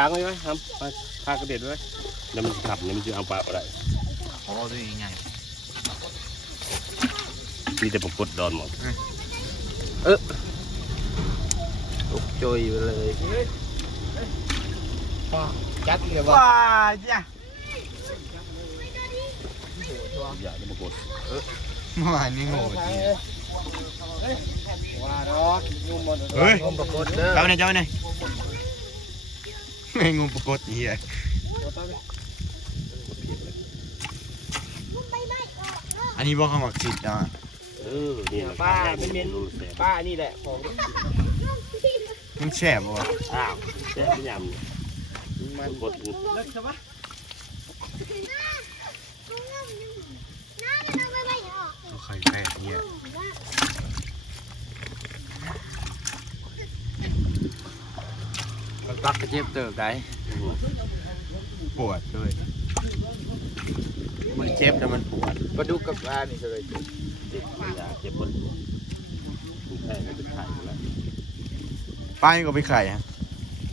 ช้างไว้ไหมครับพากระเด็ดไว้แล้วมันขับเนี่ยมันจะเอาปลาอะไร โอ้ตัวใหญ่ มีแต่ปลากดดอนหมดตกจอยไปเลยจัดเลย ว้าจ้ะ อย่าจะปลากด เมื่อวานนี่โง่จริง ว่าดอกยุ่งหมด เฮ้ย ปรากฏเด้อ เจ้าไหนเจ้าไหนไม่งูปรากฏเหี้ยอันนี้บอกเขาหมักสิทธิ์อ่ะ นี่ ป้าเป็นเมนป้านี่แหละของ มันแฉบวะ อ้าวแซ่บยำมันกด ไข่แป้งเหี้ย มันปักกระเจี๊ยบเติบได้ ปวดด้วยมันเจ็บแต่มันปวด ปลาดุกกับปลานี่เลย เด็กยาเจ็บปวดแค่ไม่เป็นไข่แล้ว ป้ายก็ไปไข่ฮะ